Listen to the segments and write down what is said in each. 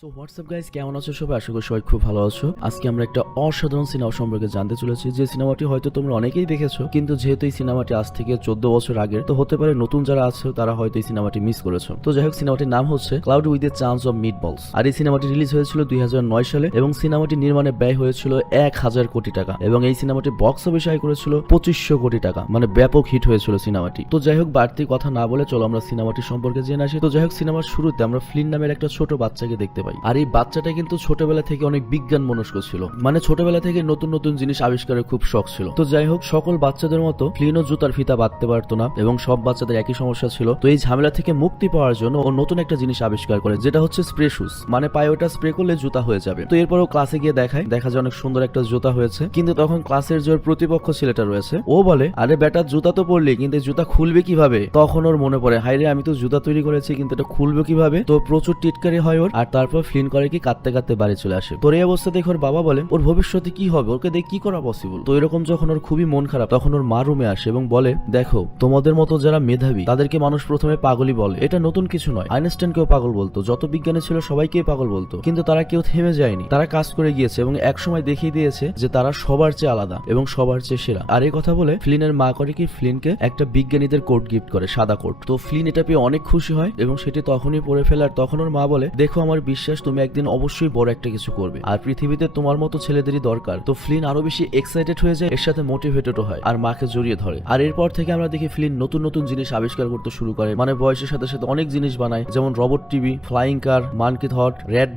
So WhatsApp guys, কেমন আছো সবাই? আশা করি সবাই খুব ভালো আছো। আজকে আমরা একটা অসাধারণ সিনেমা সম্পর্কে জানতে চলেছি, যে সিনেমাটি হয়তো তোমরা অনেকেই দেখেছো, কিন্তু যেহেতু এই সিনেমাটি আজ থেকে 14 বছর আগের, তো হতে পারে নতুন যারা আছো তারা হয়তো এই সিনেমাটি মিস করেছো। তো যাই হোক, সিনেমাটির নাম হচ্ছে cloud with a chance of meatballs. আর এই সিনেমাটি রিলিজ হয়েছিল 2009 সালে এবং সিনেমাটি নির্মাণে ব্যয় হয়েছিল 1000 কোটি টাকা এবং এই সিনেমাটি বক্স অফিসে আয় করেছিল 2500 কোটি টাকা, মানে ব্যাপক হিট হয়েছিল সিনেমাটি। তো যাই হোক, বাড়তি কথা না বলে চলো আমরা সিনেমাটি সম্পর্কে জেনে আসি। তো যাই হোক, সিনেমার শুরুতে আমরা ফ্লিন নামের একটা ছোট বাচ্চাকে দেখতে পাই। আর এই বাচ্চাটা কিন্তু ছোটবেলা থেকে অনেক বিজ্ঞান মনস্ক ছিল, মানে ছোটবেলা থেকে নতুন নতুন জিনিস আবিষ্কারের খুব শখ ছিল। তো যাই হোক, সকল বাচ্চাদের মতো ফ্লিনও জুতার ফিতা বাঁধতে পারতো না এবং সব বাচ্চাদের একই সমস্যা ছিল। তো এই ঝামেলা থেকে মুক্তি পাওয়ার জন্য ও নতুন একটা জিনিস আবিষ্কার করে, যেটা হচ্ছে স্প্রে শুজ, মানে পায়ে ওটা স্প্রে করলে জুতা হয়ে যাবে। তো এরপরও ক্লাসে গিয়ে দেখা যায় অনেক সুন্দর একটা জুতা হয়েছে, কিন্তু তখন ক্লাসের যে প্রতিপক্ষ ছেলেটা রয়েছে ও বলে, আরে বেটা জুতা তো পরলি, কিন্তু জুতা খুলবে কিভাবে? তখন ওর মনে পড়ে, হাই রে, আমি তো জুতা তৈরি করেছি, কিন্তু এটা খুলবে কিভাবে? তো প্রচুর টিটকারি হয় ওর। আর তারপর ফ্লিন করে কি, কাঁদতে কাঁদতে বাড়ি চলে আসে। তোর এই অবস্থা দেখে ওর বাবা বলে, ওর ভবিষ্যতে কি হবে, ওকে দেখে কি করা পসিবল? তো এরকম যখন ওর খুবই মন খারাপ, তখন ওর মা রুমে আসে এবং বলে, দেখো, তোমাদের মতো যারা মেধাবী তাদেরকে মানুষ প্রথমে পাগলই বলে, এটা নতুন কিছু নয়। আইনস্টাইনকেও পাগল বলতো, যত বিজ্ঞানী ছিল সবাইকেই পাগল বলতো, কিন্তু তারা কেউ থেমে যায়নি, তারা কাজ করে গিয়েছে এবং এক সময় দেখিয়ে দিয়েছে যে তারা সবার চেয়ে আলাদা এবং সবার চেয়ে সেরা। আর এই কথা বলে ফ্লিনের মা করে কি, ফ্লিনকে একটা বিজ্ঞানীদের কোট গিফট করে, সাদা কোট। তো ফ্লিন এটা পেয়ে অনেক খুশি হয় এবং সেটি তখনই পরে ফেলে। আর তখন ওর মা বলে, দেখো, আমার বিশ্বাস তুমি একদিন অবশ্যই বড় একটা কিছু করবে, আর পৃথিবীতে তোমার মতো ছেলেদেরই দরকার। তো ফ্লিন আরো বেশি এক্সাইটেড হয়ে যায়, এর সাথে মোটিভেটেড হয় আর মাকে জড়িয়ে ধরে। আর এরপর থেকে আমরা দেখি ফ্লিন নতুন নতুন জিনিস আবিষ্কার করতে শুরু করে, মানে বয়সের সাথে সাথে অনেক জিনিস বানায়, যেমন রবট টিভি, ফ্লাইং কার, মানকি থট, রেড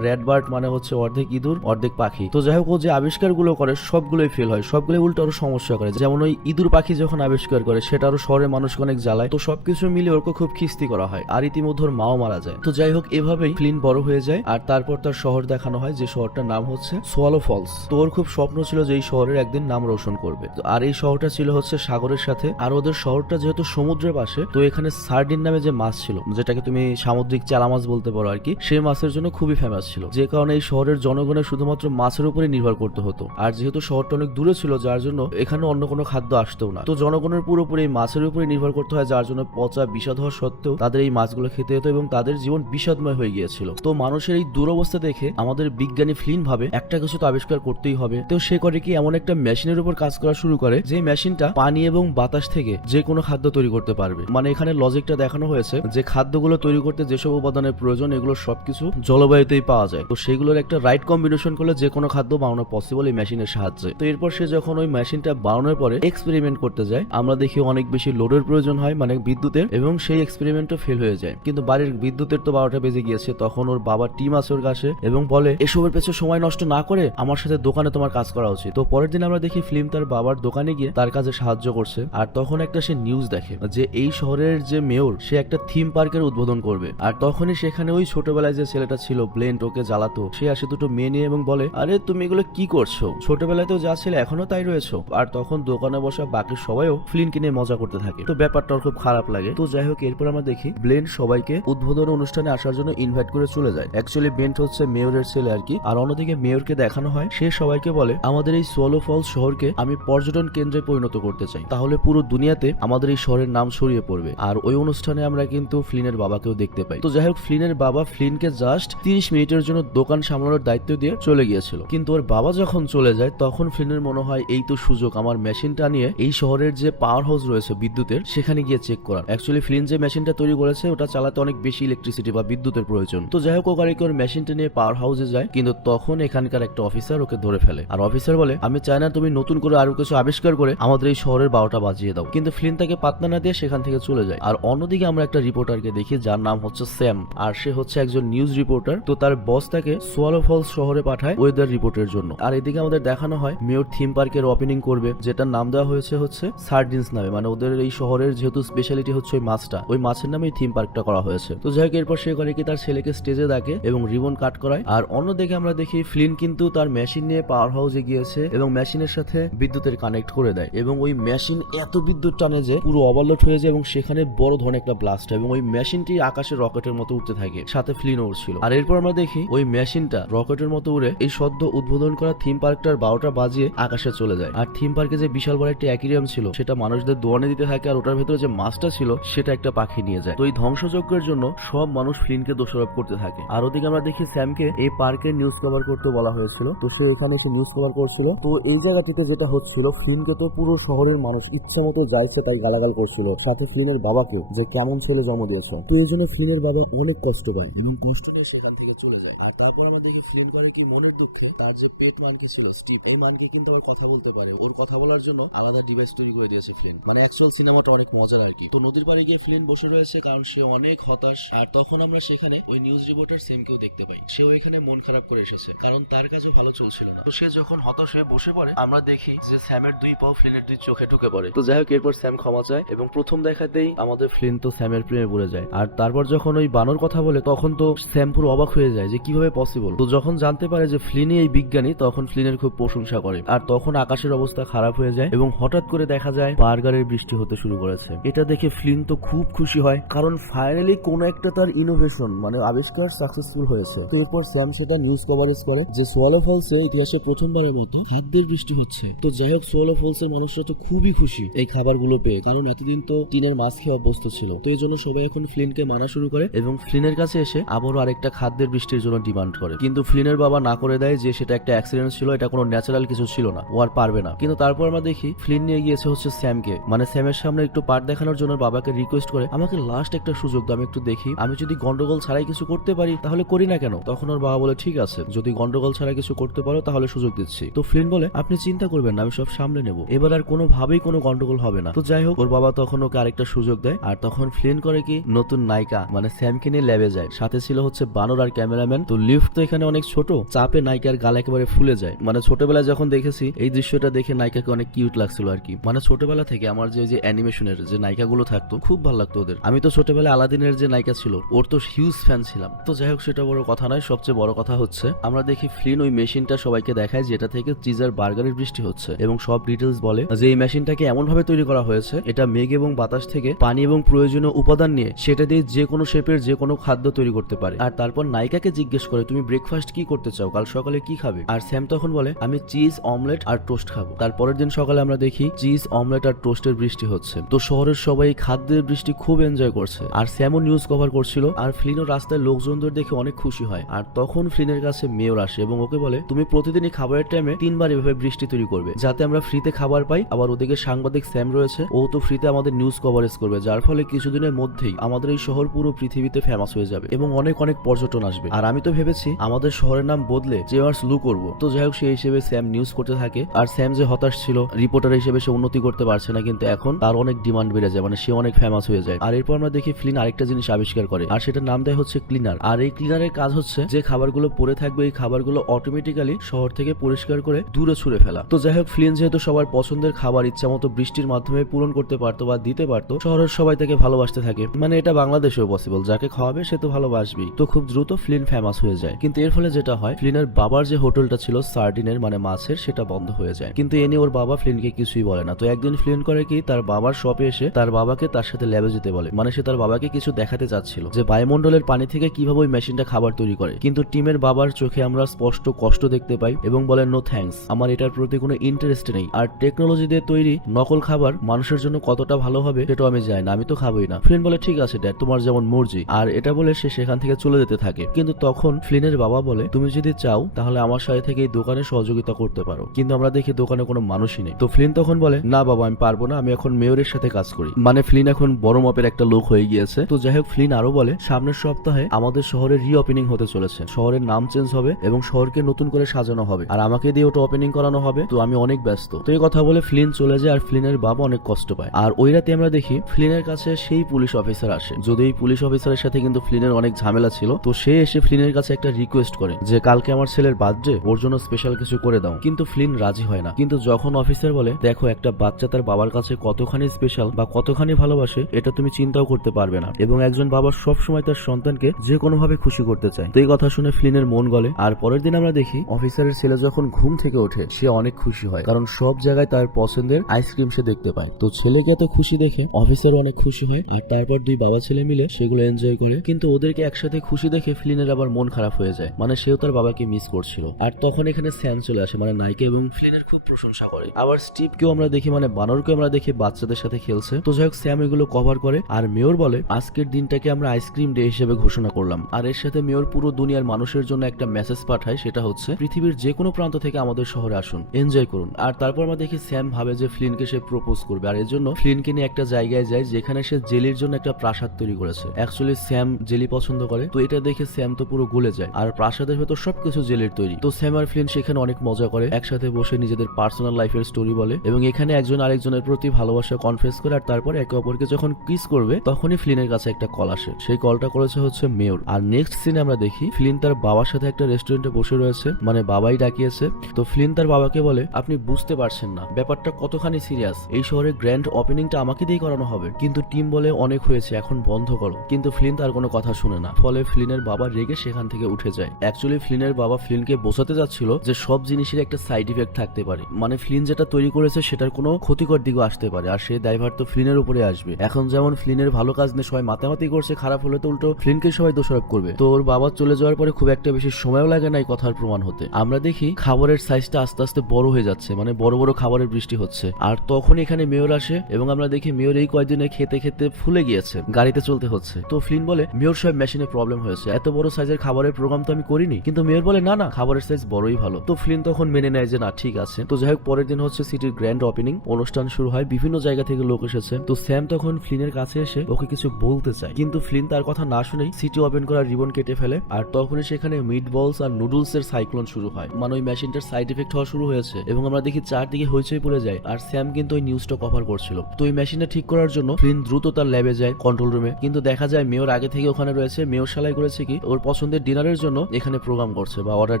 বার্ড মানে হচ্ছে অর্ধেক ইঁদুর অর্ধেক পাখি। তো যাই হোক, ও যে আবিষ্কারগুলো করে সবগুলোই ফেল হয়, সবগুলোই উল্টো আরো সমস্যা করে। যেমন ওই ইঁদুর পাখি যখন আবিষ্কার করে, সেটা আরো শহরের মানুষকে অনেক জ্বালায়। তো সবকিছু মিলে ওকে খুব খিস্তি করা হয়, আর ইতিমধ্যে ওর মাও মারা যায়। তো যাই হোক, এভাবেই ফ্লিন বড় হয়ে যায়। আর তারপর তার শহর দেখানো হয়, যে শহরটার নাম হচ্ছে সোয়ালো ফলস। তো ওর খুব স্বপ্ন ছিল যে এই শহরের একদিন নাম রোশন করবে। আর এই শহরটা ছিল হচ্ছে সাগরের সাথে, আর ওদের শহরটা যেহেতু সমুদ্রের পাশে, তো এখানে সার্ডিন নামে যে মাছ ছিল, যেটাকে তুমি সামুদ্রিক চালা মাছ বলতে পারো আর কি, সেই মাছের জন্য খুবই ফেমাস ছিল, যে কারণে এই শহরের জনগণের শুধুমাত্র মাছের উপরে নির্ভর করতে হতো। আর যেহেতু শহরটা অনেক দূরে ছিল, যার জন্য এখানে অন্য কোনো খাদ্য আসতেও না। তো জনগণের পুরোপুরি এই মাছের উপরে নির্ভর করতে হয়, যার জন্য পচা বিষাদ হওয়া সত্ত্বেও তাদের এই মাছগুলো খেতে হতো এবং তাদের জীবন বিষাদময় হয়ে গিয়েছিল। তো মানুষের এই দুরবস্থা দেখে আমাদের বিজ্ঞানী ফ্লিন ভাবে একটা কিছু তো আবিষ্কার করতেই হবে। তো সে করে কি, এমন একটা মেশিনের উপর কাজ করা শুরু করে, যে মেশিনটা পানি এবং বাতাস থেকে যে কোনো খাদ্য তৈরি করতে পারবে। মানে এখানে লজিকটা দেখানো হয়েছে যে খাদ্যগুলো তৈরি করতে যেসব উপাদানের প্রয়োজন, এগুলো সবকিছু জলবায়ুতেই পাওয়া যায়। তো সেগুলোর একটা রাইট কম্বিনেশন করলে যে কোনো খাদ্য বানানো পসিবল এই মেশিনের সাহায্যে। তো এরপর সে যখন ওই মেশিনটা বানানোর পরে এক্সপেরিমেন্ট করতে যায়, আমরা দেখি অনেক বেশি লোডের প্রয়োজন হয়, মানে বিদ্যুতের, এবং সেই এক্সপেরিমেন্টও ফেল হয়ে যায়। কিন্তু বাড়ির বিদ্যুতের তো 12টা বেজে গিয়েছে। তখন ওর বাবার টিম আছে ওর কাছে এবং বলে, এসবের পেছনে সময় নষ্ট না করে আমার সাথে দোকানে তোমার কাজ করা উচিত। তো পরের দিন আমরা দেখি ফিল্ম তার বাবার দোকানে গিয়ে তার কাজে সাহায্য করছে। আর তখন একটা সে নিউজ দেখে যে এই শহরের যে মেয়র, সে একটা থিম পার্কের উদ্বোধন করবে। আর তখনই সেখানে ওই ছোটবেলায় যে ছেলেটা ছিল ব্লেন্ট, ওকে জ্বালাতো, সে আসে দুটো মেয়ে নিয়ে এবং বলে, আরে তুমি এগুলো কি করছো? ছোটবেলাতেও যা ছিল এখনো তাই রয়েছো। আর তখন দোকানে বসা বাকি সবাইও ফ্লিনকে নিয়ে মজা করতে থাকে। তো ব্যাপারটা ওর খুব খারাপ লাগে। তো যাই হোক, এরপর আমরা দেখি ব্লেন্ট সবাইকে উদ্বোধন অনুষ্ঠানে আসার জন্য ইনভাইট করে চলে যায়। অ্যাকচুয়ালি ব্লেন্ট হচ্ছে মেয়রের ছেলে আর কি। আর অন্যদিকে মেয়রকে দেখানো হয়, সে সবাইকে বলে, আমাদের এই সোয়ালো ফলস শহরকে আমি পর্যটন কেন্দ্রে পরিণত করতে চাই, তাহলে পুরো দুনিয়াতে আমাদের এই শহরের নাম ছড়িয়ে পড়বে। আর ওই অনুষ্ঠানে আমরা কিন্তু ফ্লিনের বাবাকেও দেখতে পাই। তো যাই হোক, ফ্লিনের বাবা ফ্লিনকে জাস্ট 30 মিনিটের জন্য দোকান সামলানোর দায়িত্ব দিয়ে চলে গিয়েছিল। কিন্তু ওর বাবা যখন চলে যায়, তখন ফ্লিনের মনে হয় এই তো সুযোগ আমার মেশিনটা নিয়ে এই শহরের যে পাওয়ার হাউস রয়েছে বিদ্যুতের, সেখানে গিয়ে চেক করার। অ্যাকচুয়ালি ফ্লিন যে মেশিনটা তৈরি করেছে, ওটা চালাতে অনেক বেশি ইলেকট্রিসিটি বা বিদ্যুতের প্রয়োজন। তো যাই হোক, ওর মেশিনটা নিয়ে পাওয়ার হাউসে যায়, কিন্তু তখন এখানকার একটা অফিসার ওকে ধরে ফেলে। আর অফিসার বলে, আমি চাই না তুমি নতুন করে আরো কিছু আবিষ্কার করে আমাদের এই শহরের 12টা বাজিয়ে দাও। কিন্তু ফ্লিন তাকে পাত্তা না দিয়ে সেখান থেকে চলে যায়। আর অন্যদিকে আমরা একটা রিপোর্টারকে দেখি, যার নাম হচ্ছে স্যাম, আর সে হচ্ছে একজন নিউজ রিপোর্টার। তো তার বস তাকে সোয়ালো ফলস শহরে পাঠায় ওয়েদার রিপোর্টের জন্য। আর এদিকে আমাদের দেখানো হয় মেয়র থিম পার্কের ওপেনিং করবে, যেটার নাম দেওয়া হয়েছে হচ্ছে সার্ডিনস নামে, মানে ওদের এই শহরের যেহেতু স্পেশালিটি হচ্ছে ওই মাছটা, ওই মাছের নামে থিম পার্কটা করা হয়েছে। তো যাই হোক, এরপর সে করে কি, তার ছেলেকে স্টেজে ডাকে এবং রিবন কাট করায়। আর অন্যদিকে আমরা দেখি ফ্লিন কিন্তু তার মেশিন নিয়ে পাওয়ার হাউসে গিয়েছে এবং মেশিনের সাথে বিদ্যুতের কানেক্ট করে দেয়, এবং ওই মেশিন এত বিদ্যুৎ টানে যে পুরো ওভারলোড হয়ে যায় এবং সেখানে বড় ধরনের একটা ব্লাস্ট হয় এবং ওই মেশিনটি আকাশে রকেটের মতো উঠতে থাকে, সাথে ফ্লিন উড়ছিল। আর এরপর আমরা দেখি ওই মেশিনটা রকেটের মতো উড়ে এই সদ্য উদ্বোধন করা থিম পার্কটার 12টা বাজিয়ে আকাশে চলে যায়। আর থিম পার্কে যে বিশাল বড় একটা অ্যাকুয়ারিয়াম ছিল, সেটা মানুষদের দোয়ানে দিতে থাকে, আর ওটার ভেতরে যে মাছটা ছিল সেটা একটা পাখি নিয়ে যায়। তো এই ধ্বংসযজ্ঞের জন্য সব মানুষ ফ্লিনকে দোষারোপ করতে থাকে। আর ওদিকে আমরা দেখি স্যামকে এই পার্কে নিউজ কভার করতে বলা হয়েছিল, তো সে এখানে এসে নিউজ কভার করছিল। তো এই জায়গাটিতে যেটা হচ্ছিল, ফ্লিনকে তো পুরো শহরের মানুষ ইচ্ছা মতো যাইছে তাই গালাগাল করছিল, সাথে ফ্লিনের বাবাকেও, যে কেমন ছেলে জন্ম দিয়েছো। তো এই জন্য ফ্লিনের বাবা অনেক কষ্ট পায় এবং কষ্ট নিয়ে সেখান থেকে চলে যায়। আর তারপর আমরা দেখি ফ্লিন করে কি মনের দুঃখে তার যে পেট মানকি ছিল স্টিভ, এই মানকি কিন্তু আবার কথা বলতে পারে। ওর কথা বলার জন্য আলাদা ডিভাইস তৈরি করে দিয়েছে ফ্লিন। মানে অ্যাকচুয়াল সিনেমাটা অনেক মজার আর কি। তো নদীর পাড়ে গিয়ে ফ্লিন বসে রয়েছে কারণ সে অনেক হতাশ। আর তখন আমরা সেখানে ওই নিউজ রিপোর্টার সেমকেও দেখতে পাই। সেও এখানে মন খারাপ করে এসেছে কারণ তার কাছে ভালো চলছিল না। তো সে যখন হতাশ হয়ে বসে পড়ে, আমরা দেখি যে স্যামের দুই পাও ফ্লিনের দুই চোখে ঢুকে পড়ে। তো যাই হোক, এরপর স্যাম ক্ষমা চায় এবং প্রথম দেখাতেই আমাদের ফ্লিন তো স্যামের প্রেমে পড়ে যায়। আর তারপর যখন ওই বানর কথা বলে তখন তো স্যাম পুরো অবাক হয়ে যায় যে কিভাবে পসিবল। তো যখন জানতে পারে যে ফ্লিনই এই বিজ্ঞানী, তখন ফ্লিনের খুব প্রশংসা করে। আর তখন আকাশের অবস্থা খারাপ হয়ে যায় এবং হঠাৎ করে দেখা যায় বার্গারের বৃষ্টি হতে শুরু করেছে। এটা দেখে ফ্লিন তো খুব খুশি হয় কারণ ফাইনালি কোনো একটা তার ইনোভেশন মানে আবিষ্কার সাকসেসফুল হয়েছে। তো এরপর স্যাম সেটা নিউজ কভারেজ করে যে সোয়ালো ফলসে ইতিহাসে প্রথমবারের মতো খাদ্যের বৃষ্টি হচ্ছে। তো যাই হোক, সোয়ালো ফলসের মানুষরা তো খুবই খুশি এই খাবারগুলো পেয়ে, কারণ এতদিন তো টিনের মাছ খেয়ে অভ্যস্ত ছিল। তো এই জন্য সবাই এখন ফ্লিনকে মানা শুরু করে এবং ফ্লিনের কাছে এসে আবারও আরেকটা খাদ্যের বৃষ্টির জন্য ডিমান্ড করে। কিন্তু ফ্লিনের বাবা না করে দেয় যে সেটা একটা অ্যাক্সিডেন্ট ছিল, এটা কোনো ন্যাচারাল কিছু ছিল না, ও আর পারবে না। কিন্তু তারপর আমরা দেখি ফ্লিন নিয়ে গিয়েছে হচ্ছে স্যামকে, মানে স্যামের সামনে একটু পার্ট দেখানোর জন্য বাবাকে রিকোয়েস্ট করে আমাকে লাস্ট একটা সুযোগ দাও, আমি একটু দেখি, আমি যদি গন্ডগোল ছাড়াই কিছু করতে পারি তাহলে করি না কেন। তখন ওর বাবা বলে ঠিক আছে, যদি গন্ডগোল ছাড়া কিছু করতে পারো তাহলে সুযোগ দিচ্ছি। তো ফ্লিন বলে আপনি চিন্তা করবেন না, আমি সব সামলে নেব, এবার আর কোনোভাবেই কোনো গন্ডগোল হবে না। তো যাই হোক, ওর বাবা তখন ওকে আরেকটা সুযোগ দেয়। আর তখন ফ্লিন করে কি নতুন নায়িকা মানে স্যামকে নিয়ে ল্যাবে যায়, সাথে ছিল হচ্ছে বানর আর ক্যামেরাম্যান। তো লিফট তো এখানে অনেক ছোট, চাপে নায়িকার গাল একেবারে ফুলে যায়। মানে ছোটবেলায় যখন দেখেছি এই দৃশ্যটা দেখে নায়িকাকে অনেক কিউট লাগছিল আর কি। মানে ছোটবেলা থেকে আমার যে অ্যানিমেশনের যে নায়িকাগুলো থাকতো খুব ভালো লাগতো ওদের। আমি তো ছোটবেলায় আলাদিনের যে নায়িকা ছিল ওর তো হিউজ ফ্যান ছিলাম। তো যাই হোক, সেটা বড় কথা নয়, সবচেয়ে বড় কথা হচ্ছে আমরা দেখি ফ্লিন ওই মেশিনটা সবাইকে দেখায় যেটা থেকে চিজার বার্গারের বৃষ্টি হচ্ছে এবং সব ডিটেলস বলে যে এই মেশিনটাকে এমন ভাবে তৈরি করা হয়েছে, এটা মেঘ এবং বাতাস থেকে পানি এবং প্রয়োজনীয় উপাদান নিয়ে সেটা দিয়ে যে কোনো শেপের যে কোনো খাদ্য তৈরি করতে পারে। আর তারপর নায়িকাকে জিজ্ঞেস করে তুমি ব্রেকফাস্ট কি করতে চাও, কাল সকালে কি খাবে। আর স্যাম তখন বলে আমি চিজ অমলেট আর টোস্ট খাবো। তারপরের দিন সকালে আমরা দেখি চিজ অমলেট আর টোস্টের বৃষ্টি হচ্ছে। তো শহরের সবাই খাদ্যের বৃষ্টি খুব এনজয় করছে আর স্যামও নিউজ কভার করছিল। আর ফ্লিনও রাস্তায় লোকজনদের দেখে অনেক খুশি হয়। আর তখন ফ্লিনের কাছে মেয়র আসে এবং ওকে বলে তুমি প্রতিদিনই খাবারের টাইমে 3 বার এভাবে বৃষ্টি তৈরি করবে যাতে আমরা ফ্রিতে খাবার পাই। আবার ওদিকে সাংবাদিক স্যাম রয়েছে, ও তো ফ্রিতে আমাদের নিউজ কভারেজ করবে, যার ফলে কিছুদিনের মধ্যেই আমাদের এই শহর পুরো পৃথিবীতে ফেমাস হয়ে যাবে এবং অনেক অনেক পর্যটন আসবে। আর আমি তো ভেবেছি আমাদের শহরের নাম বদলে জেওয়ার্স লু করবো। তো যাই হোক, সেই হিসেবে স্যাম নিউজ করতে থাকে। আর স্যাম যে হতাশ ছিল রিপোর্টার হিসেবে সে উন্নতি করতে পারছে না, কিন্তু এখন তার অনেক ডিমান্ড বেড়ে যায়, মানে সে অনেক ফেমাস হয়ে যায়। আর এরপর আমরা দেখি ফ্লিন আরেকটা জিনিস আবিষ্কার করে আর সেটার নাম দেয় হচ্ছে ক্লিনার। আর এই ক্লিনারের কাজ হচ্ছে যে খাবারগুলো পড়ে থাকবে এই খাবারগুলো অটোমেটিক্যালি শহর থেকে পরিষ্কার করে দূরে ছুড়ে ফেলা। তো যাই হোক, ফ্লিন যেহেতু সবার পছন্দের খাবার ইচ্ছা মতো বৃষ্টির মাধ্যমে পূরণ করতে পারতো বা দিতে পারতো, শহরের সবাই তাকে ভালোবাসতে থাকে। মানে এটা বাংলাদেশেও পসিবল, যাকে খাওয়াবে সে তো ভালোবাসবেই। তো খুব দ্রুত ফ্লিন ফেমাস হয়ে যায়। কিন্তু এর ফলে যেটা হয়, ফ্লিনের বাবার যে হোটেলটা ছিল সার্ডিনের মানে মাছের, সেটা বন্ধ হয়ে যায়। কিন্তু এ নিয়ে ওর বাবা ফ্লিনকে কিছুই বলে না। তো একদিন ফ্লিন করে কি তার বাবার শপে এসে তার বাবাকে তার সাথে ল্যাবে যেতে বলে। মানে সে তার বাবাকে কিছু দেখাতে চাচ্ছিল যে বায়ুমণ্ডলের পানি থেকে কিভাবে ওই মেশিনটা খাবার তৈরি করে। কিন্তু টিমের বাবার চোখে আমরা স্পষ্ট কষ্ট দেখতে পাই এবং বলে নো থ্যাঙ্কস, আমার এটার প্রতি কোনো ইন্টারেস্ট নেই। আর টেকনোলজি দিয়ে তৈরি নকল খাবার মানুষের জন্য কতটা ভালো হবে সেটাও আমি জানি না, আমি তো খাবোই না। ফ্লিন বলে ঠিক আছে ড্যাড, তোমার যেমন মর্জি। আর এটা বলে সে সেখান থেকে চলে যেতে থাকে। কিন্তু তখন ফ্লিনের বাবা বলে তুমি যদি চাও তাহলে আমার সাথে থেকে এই দোকানে সহযোগিতা করতে পারো। কিন্তু আমরা দেখি দোকানে কোনো মানুষই নেই। তো ফ্লিন তখন বলে না বাবা, আমি পারবো না, আমি এখন মেয়রের সাথে কাজ করি। মানে ফ্লিন এখন বড় মাপের একটা লোক হয়ে গিয়েছে। তো যাই হোক, ফ্লিন আরো বলে সামনের সপ্তাহে আমাদের শহরের রিওপেনিং হতে চলেছে, শহরের নাম চেঞ্জ হবে এবং শহরকে নতুন করে সাজানো হবে আর আমাকে দিয়ে ওটা ওপেনিং করানো হবে। তো আমি অনেক ব্যস্ত। তো এই কথা বলে ফ্লিন চলে যায় আর ফ্লিনের বাবা অনেক কষ্ট পায়। আর ওই রাতে আমরা দেখি ফ্লিনের কাছে সেই পুলিশ অফিসার আসে। যদি এই পুলিশ অফিসারের সাথে কিন্তু ফ্লিনের অনেক ঝামেলা ছিল। তো সে এসে ফ্লিনের কাছে একটা রিকোয়েস্ট করে যে কালকে আমার ছেলের বার্থডে, ওর জন্য স্পেশাল কিছু করে দাও। কিন্তু ফ্লিন রাজি হয় না। কিন্তু যখন অফিসার বলে দেখো একটা বাচ্চা তার বাবার কাছে কতখানি স্পেশাল বা কতখানি ভালোবাসে এটা তুমি চিন্তাও করতে পারবে না, এবং একজন বাবা সবসময় তার সন্তানকে যে কোনো ভাবে খুশি করতে চায়। তো এই কথা শুনে ফ্লিনের মন গলে। আর পরের দিন আমরা দেখি অফিসারের ছেলে যখন ঘুম থেকে ওঠে সে অনেক খুশি হয়, কারণ সব জায়গায় তার পছন্দের আইসক্রিম সে দেখতে পায়। তো ছেলেকে এত খুশি দেখে অফিসারও অনেক খুশি হয়। আর তারপর দুই বাবা ছেলে মিলে সেগুলো এনজয় করে। কিন্তু ওদেরকে একসাথে খুশি দেখে ফ্লিনের আবার মন খারাপ হয়ে যায়, মানে সেও তার বাবাকে মিস করছিল। আর তখন এখানে স্যাম চলে আসে, মানে নায়িকা, এবং ফ্লিনের খুব প্রশংসা করে। আবার স্টিভকেও আমরা দেখি, মানে বানরকেও আমরা দেখি বাচ্চাদের সাথে খেলছে। তো যাই হোক, স্যাম এগুলো কভার করে। আর মেয়র বলে আজকের দিনটাকে আমরা আইসক্রিম ডে হিসেবে ঘোষণা করলাম। আর আর এর সাথে মেয়র পুরো দুনিয়ার মানুষের জন্য একটা মেসেজ পাঠায়, সেটা হচ্ছে পৃথিবীর যে কোনো প্রান্ত থেকে আমাদের শহরে আসুন, এনজয় করুন। আর তারপর আমরা দেখি স্যাম ভাবে যে ফ্লিনকে সে প্রপোজ করবে, আর এর জন্য ফ্লিনকে নিয়ে একটা জায়গায় যায় যেখানে সে জেলির জন্য একটা প্রাসাদ তৈরি করেছে। অ্যাকচুয়ালি স্যাম জেলি পছন্দ করে, তো এটা দেখে স্যাম তো পুরো গলে যায়। আর প্রাসাদের ভেতর সবকিছু জেলির তৈরি। তো স্যাম আর ফ্লিন সেখানে অনেক মজা করে, একসাথে বসে নিজেদের পার্সোনাল লাইফের স্টোরি বলে এবং এখানে একজন আরেকজনের প্রতি ভালোবাসা কনফেস করে। আর তারপর একে অপরকে যখন কিস করবে তখনই ফ্লিনের কাছে একটা কল আসে, সেই কলটা করেছে হচ্ছে মেয়র। আর নেক্সট সিনে আমরা দেখি ফ্লিন তার বাবার সাথে একটা রেস্টুরেন্টে বসে রয়েছে, মানে বাবাই ডাকিয়েছে। তো ফ্লিন তার বাবাকে বলে, আপনি বুঝতে পারছেন না ব্যাপারটা কতখানি সিরিয়াস, এই শহরের গ্র্যান্ড ওপেনিংটা আমাকে দিয়ে করানো হবে, কিন্তু টিম বলে অনেক হয়েছে, এখন বন্ধ করো। কিন্তু ফ্লিন তার কোনো কথা শুনে না, ফলে ফ্লিনের বাবা রেগে সেখান থেকে উঠে যায়। অ্যাকচুয়ালি ফ্লিনের বাবা ফ্লিনকে বোঝাতে যাচ্ছিল যে সব জিনিসের একটা সাইড ইফেক্ট থাকতে পারে, মানে ফ্লিন যেটা তৈরি করেছে সেটার কোনো ক্ষতিকর দিকও আসতে পারে, আর সেই দায়ভার তো ফ্লিনের উপরে আসবে। এখন যেমন ফ্লিনের ভালো কাজ নিয়ে সবাই মাতামাতি করছে, খারাপ হলে তো উল্টো ফ্লিনকে সবাই দোষারোপ করবে। তো ওর বাবা চলে যাওয়ার পরে খুব একটা বেশি সময়ও লাগে না এই কথার প্রমাণ হতে। আমরা দেখি খাবারের সাইজটা আস্তে আস্তে বড় হয়ে যাচ্ছে, মানে বড় বড় খাবারের বৃষ্টি হচ্ছে। আর তখন এখানে মেয়র আসে এবং আমরা দেখি মেয়র এই কয়েকদিনে খেতে খেতে ফুলে গিয়েছে, গাড়িতে চলতে হচ্ছে। তো ফ্লিন বলে, মেয়র সাহেব মেশিনে প্রবলেম হয়েছে, এত বড় সাইজের খাবারের প্রোগ্রাম তো আমি করিনি। কিন্তু মেয়র বলে, না না, খাবারের সাইজ বড়ই ভালো। তো ফ্লিন তখন মেনে নেয় যে না ঠিক আছে। তো যাই হোক, পরের দিন হচ্ছে সিটির গ্র্যান্ড ওপেনিং অনুষ্ঠান শুরু হয়, বিভিন্ন জায়গা থেকে লোক এসেছে। তো স্যাম তখন ফ্লিনের কাছে এসে ওকে কিছু বলতে চায়, কিন্তু ফ্লিন তার কথা না শুনেই সিটি ওপেন করার রিবন কেটে ফেলে। আর তখনই সেখানে মিট বলস আর নুডলস এর সাইক্লোন শুরু হয়, মানে ওই মেশিনটার সাইড এফেক্ট হওয়া শুরু হয়েছে এবং আমরা দেখি চারদিকে হইচই পড়ে যায়। আর স্যাম কিন্তু ওই নিউজটা কভার করছিল। তো ওই মেশিনটা ঠিক করার জন্য ফ্লিন দ্রুত তার ল্যাবে যায়, কন্ট্রোল রুমে। কিন্তু দেখা যায় মেয়র আগে থেকে ওখানে রয়েছে। মেয়র শালাই করেছে কি, ওর পছন্দের ডিনারের জন্য এখানে প্রোগ্রাম করছে বা অর্ডার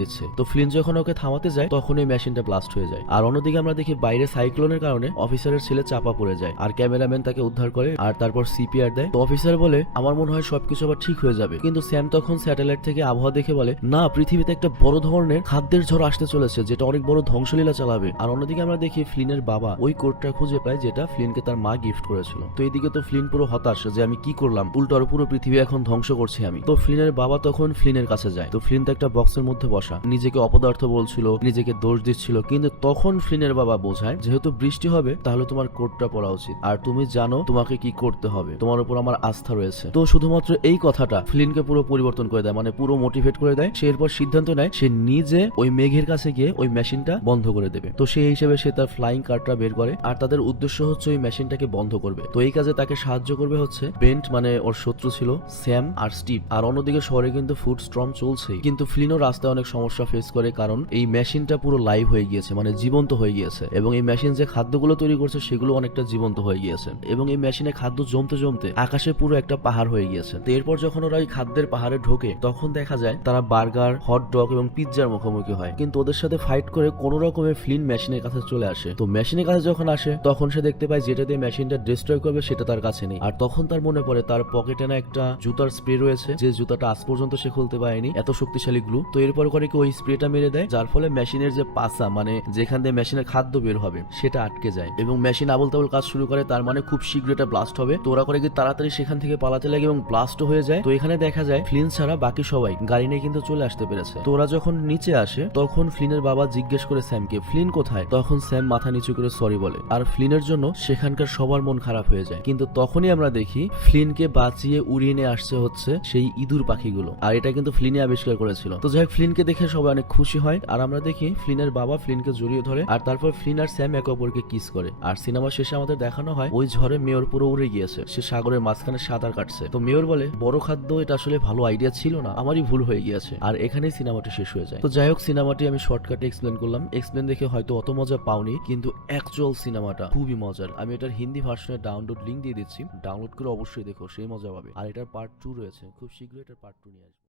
দিচ্ছে। তো ফ্লিন যখন ওকে থামাতে যায় তখন এই মেশিনটা ব্লাস্ট হয়ে যায়। আর অন্যদিকে আমরা দেখি বাইরে সাইক্লোনের কারণে অফিসারের ছেলে চাপা পড়ে যায়, আর ক্যামেরাম্যান তাকে উদ্ধার করে আর তারপর সিপিআর দেয়। তো অফিসার বলে, আমার মনে হয় সবকিছু আবার ঠিক হয়ে যাবে। কিন্তু স্যাম তখন স্যাটেলাইট থেকে আবহাওয়া দেখে বলে, না, পৃথিবীতে একটা বড় ধরনের খাদ্যের ঝড় আসতে চলেছে যেটা অনেক বড় ধ্বংসলীলা চালাবে। আর অন্যদিকে আমরা দেখি ফ্লিনের বাবা ওই কোডটা খুঁজে পায় যেটা ফ্লিনকে তার মা গিফট করেছিল। তো এইদিকে তো ফ্লিন পুরো হতাশ যে আমি কি করলাম, উল্টো আরো পুরো পৃথিবী এখন ধ্বংস করছি আমি। তো ফ্লিনের বাবা তখন ফ্লিনের কাছে যায়। তো ফ্লিন তো একটা বক্সের মধ্যে বসা, নিজেকে অপদার্থ বলছিল, নিজেকে দোষ দিচ্ছিল। কিন্তু তখন ফ্লিনের বাবা বোঝায়, যেহেতু বৃষ্টি হবে তাহলে তোমার কোডটা পড়া উচিত, আর তুমি জানো তোমাকে কি করতে হবে, তোমার উপর আমার আস্থা রয়েছে। তো শুধুমাত্র এই কথাটা ফ্লিনকে পুরো পরিবর্তন করে দেয়, মানে পুরো মোটিভেট করে দেয়। সে এরপর সিদ্ধান্ত নেয় সে নিজে ওই মেঘের কাছে গিয়ে ওই মেশিনটা বন্ধ করে দেবে। তো সেই হিসেবে সে তার ফ্লাইং কারটা বের করে, আর তাদের উদ্দেশ্য হচ্ছে ওই মেশিনটাকে বন্ধ করবে। তো এই কাজে তাকে সাহায্য করবে হচ্ছে বেন্ট, মানে ওর শত্রু ছিল স্যাম আর স্টিভ। আর অন্যদিকে শহরে কিন্তু ফুড স্টর্ম চলছেই, কিন্তু ফ্লিনও রাস্তায় অনেক সমস্যা ফেস করে, কারণ এই মেশিনটা পুরো লাইভ হয়ে গিয়েছে, মানে জীবন্ত হয়ে গিয়েছে। এবং এই মেশিন যে খাদ্যগুলো তৈরি করছে সেগুলো অনেকটা জীবন্ত হয়ে গিয়েছে, এবং এই মেশিনে খাদ্য জমতে জমতে আকাশে পুরো একটা পাহাড় হয়ে গিয়েছে। তো এরপর যখন ওরা ওই খাদ্যের পাহাড়ে ঢোকে তখন দেখা যায় তারা বার্গার, হট ডগ এবং পিৎজার মুখোমুখি হয়। কিন্তু ওদের সাথে ফাইট করে কোন রকমে ফ্লিন মেশিনের কাছে চলে আসে। তো মেশিনের কাছে যখন আসে তখন সে দেখতে পায় যেটা দিয়ে মেশিনটা ডিস্ট্রয় করবে সেটা তার কাছে নেই। আর তখন তার মনে পড়ে তার পকেটে না একটা জুতার স্প্রে রয়েছে, যে জুতাটা আজ পর্যন্ত সে খুলতে পারেনি, এত শক্তিশালী গ্লু। তো এরপর করে কি ওই স্প্রেটা মেরে দেয়, যার ফলে মেশিনের যে পাসা, মানে যেখান দিয়ে মেশিনের খাদ্য বের হবে, সেটা আটকে যায় এবং মেশিন আবল তাবল কাজ শুরু করে। তার মানে খুব শীঘ্র এটা ব্লাস্ট হবে। তো ওরা করে কি তাড়াতাড়ি সেখান থেকে পালাতে লাগে এবং ব্লাস্ট হয়ে যায়। তো এখানে দেখা যায় ফ্লিন ছাড়া বাকি সবাই গাড়ি নিয়ে কিন্তু চলে আসতে পেরেছে। তো ওরা যখন নিচে আসে তখন ফ্লিনের বাবা জিজ্ঞেস করে স্যামকে, ফ্লিন কোথায়? তখন স্যাম মাথা নিচু করে সরি বলে, আর ফ্লিনের জন্য সেখানকার সবার মন খারাপ হয়ে যায়। কিন্তু তখনই আমরা দেখি ফ্লিনকে বাঁচিয়ে উড়িয়ে নিয়ে আসছে হচ্ছে সেই ইঁদুর পাখিগুলো, আর এটা কিন্তু ফ্লিনে আবিষ্কার করেছিল। তো যাই হোক, ফ্লিনকে দেখে সবাই অনেক খুশি হয়। আর আমরা দেখি ফ্লিনের বাবা ফ্লিনকে জড়িয়ে ধরে, আর তারপর ফ্লিন আর স্যাম একে অপরকে কিস করে। আর সিনেমা শেষে আমাদের দেখানো হয় ওই ঝড়ে মেয়র পুরো উড়ে গিয়েছে, সে সাগরের মাঝখানে সাঁতার কাটছে। তো মেয়র বলে, বড় খাদ্য এটা আসলে ভালো আইডিয়া ছিল না, আমারই ভুল হয়ে গিয়েছে। আর এখানেই সিনেমাটি শেষ হয়ে যায়। তো যাই হোক, সিনেমাটি আমি শর্টকাটে এক্সপ্লেন করলাম। এক্সপ্লেন দেখে হয়তো অত মজা পাওনি, কিন্তু অ্যাকচুয়াল সিনেমাটা খুবই মজার। আমি এটার হিন্দি ভার্সনের ডাউনলোড লিঙ্ক দিয়ে দিচ্ছি, ডাউনলোড করে অবশ্যই দেখো, সেই মজা পাবে। আর এটার পার্ট 2 রয়েছে, খুব শীঘ্রই এটার পার্ট 2 নিয়ে আসবে।